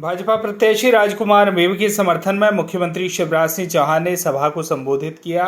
भाजपा प्रत्याशी राजकुमार मेव के समर्थन में मुख्यमंत्री शिवराज सिंह चौहान ने सभा को संबोधित किया।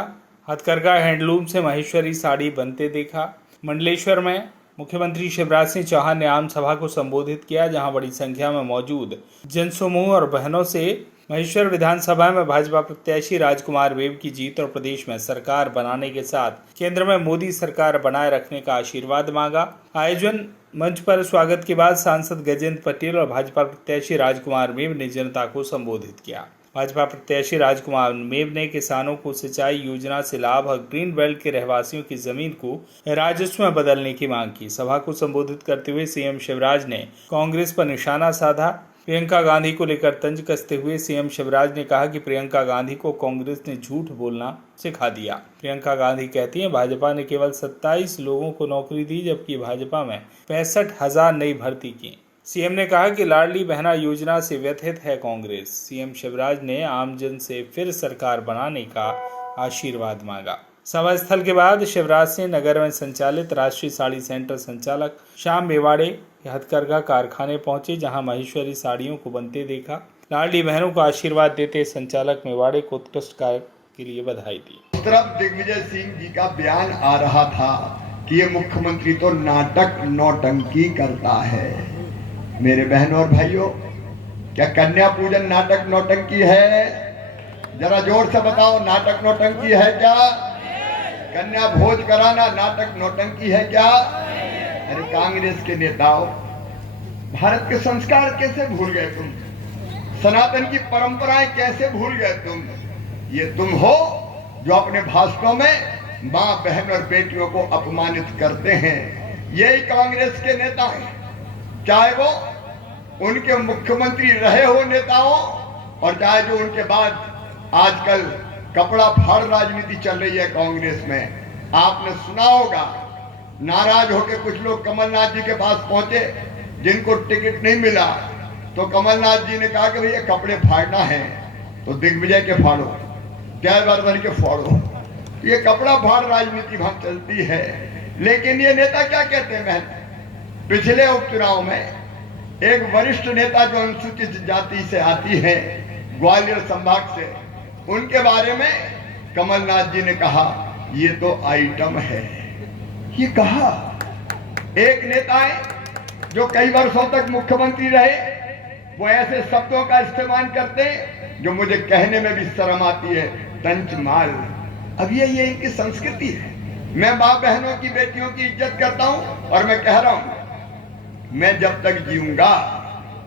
हथकरघा हैंडलूम से महेश्वरी साड़ी बनते देखा। मंडलेश्वर में मुख्यमंत्री शिवराज सिंह चौहान ने आम सभा को संबोधित किया, जहां बड़ी संख्या में मौजूद जनसमूह और बहनों से महेश्वर विधानसभा में भाजपा प्रत्याशी राजकुमार मेव की जीत और प्रदेश में सरकार बनाने के साथ केंद्र में मोदी सरकार बनाए रखने का आशीर्वाद मांगा। आयोजन मंच पर स्वागत के बाद सांसद गजेंद्र पटेल और भाजपा प्रत्याशी राजकुमार मेव ने जनता को संबोधित किया। भाजपा प्रत्याशी राजकुमार मेव ने किसानों को सिंचाई योजना से लाभ और ग्रीन बेल्ट के रहवासियों की जमीन को राजस्व में बदलने की मांग की। सभा को संबोधित करते हुए सीएम शिवराज ने कांग्रेस पर निशाना साधा। प्रियंका गांधी को लेकर तंज कसते हुए सीएम शिवराज ने कहा कि प्रियंका गांधी को कांग्रेस ने झूठ बोलना सिखा दिया। प्रियंका गांधी कहती हैं, भाजपा ने केवल 27 लोगों को नौकरी दी, जबकि भाजपा में 65,000 नई भर्ती की। सीएम ने कहा कि लाडली बहना योजना से व्यथित है कांग्रेस। सीएम शिवराज ने आमजन से फिर सरकार बनाने का आशीर्वाद मांगा। सभा स्थल के बाद शिवराज सिंह नगर में संचालित राष्ट्रीय साड़ी सेंटर संचालक श्याम मेवाड़े हथकरघा कारखाने पहुंचे, जहां महेश्वरी साड़ियों को बनते देखा। लाडली बहनों को आशीर्वाद देते संचालक मेवाड़े को उत्कृष्ट कार्य के लिए बधाई दी। उस तरफ दिग्विजय सिंह जी का बयान आ रहा था कि ये मुख्यमंत्री तो नाटक नौटंकी करता है। मेरे बहनों और भाइयों, क्या कन्या पूजन नाटक नौटंकी है? जरा जोर से बताओ, नाटक नौटंकी है क्या? कन्या भोज कराना नाटक नौटंकी है क्या? अरे कांग्रेस के नेताओं, भारत के संस्कार कैसे भूल गए तुम? सनातन की परंपराएं कैसे भूल गए तुम? ये तुम हो जो अपने भाषणों में मां, बहन और बेटियों को अपमानित करते हैं। यही कांग्रेस के नेता हैं, चाहे वो उनके मुख्यमंत्री रहे हो नेताओं, और चाहे जो उनके बाद आजकल कपड़ा फाड़ राजनीति चल रही है कांग्रेस में। आपने सुना होगा, नाराज होकर कुछ लोग कमलनाथ जी के पास पहुंचे, जिनको टिकट नहीं मिला, तो कमलनाथ जी ने कहा कि भैया कपड़े फाड़ना है तो दिग्विजय के फाड़ो, जयवर्धन के फाड़ो। ये कपड़ा फाड़ राजनीति वहां चलती है। लेकिन ये नेता क्या कहते हैं? पिछले उपचुनाव में एक वरिष्ठ नेता जो अनुसूचित जाति से आती है, ग्वालियर संभाग से, उनके बारे में कमलनाथ जी ने कहा ये तो आइटम है। ये कहा एक नेता है जो कई वर्षों तक मुख्यमंत्री रहे, वो ऐसे शब्दों का इस्तेमाल करते जो मुझे कहने में भी शर्म आती है, तंच माल। अब ये इनकी संस्कृति है। मैं मां बहनों की, बेटियों की इज्जत करता हूं, और मैं कह रहा हूं, मैं जब तक जीऊंगा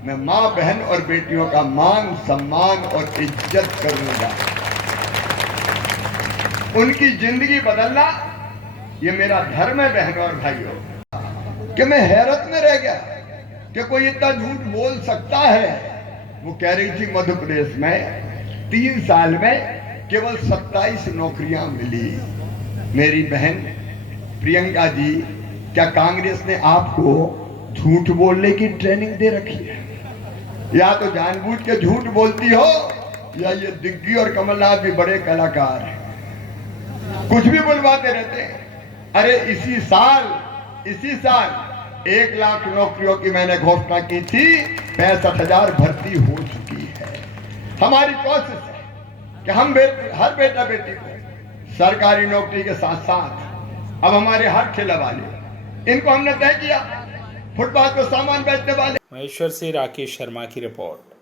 मैं मां, बहन और बेटियों का मान, सम्मान और इज्जत करूंगा। उनकी जिंदगी बदलना ये मेरा धर्म है। बहनों और भाइयों, कि मैं हैरत में रह गया कि कोई इतना झूठ बोल सकता है। वो कह रही थी मध्य प्रदेश में 3 साल में केवल 27 नौकरियां मिली। मेरी बहन प्रियंका जी, क्या कांग्रेस ने आपको झूठ बोलने की ट्रेनिंग दे रखी है? या तो जानबूझ के झूठ बोलती हो, या ये दिग्गी और कमलनाथ भी बड़े कलाकार हैं, कुछ भी बुलवाते रहते हैं। अरे इसी साल 1 लाख नौकरियों की मैंने घोषणा की थी, 65,000 भर्ती हो चुकी है। हमारी कोशिश है कि हम हर बेटा बेटी को सरकारी नौकरी के साथ साथ अब हमारे हर ठेला वाले, इनको हमने तय किया फुटपाथ पर सामान बेचने वाले। महेश्वर से राकेश शर्मा की रिपोर्ट।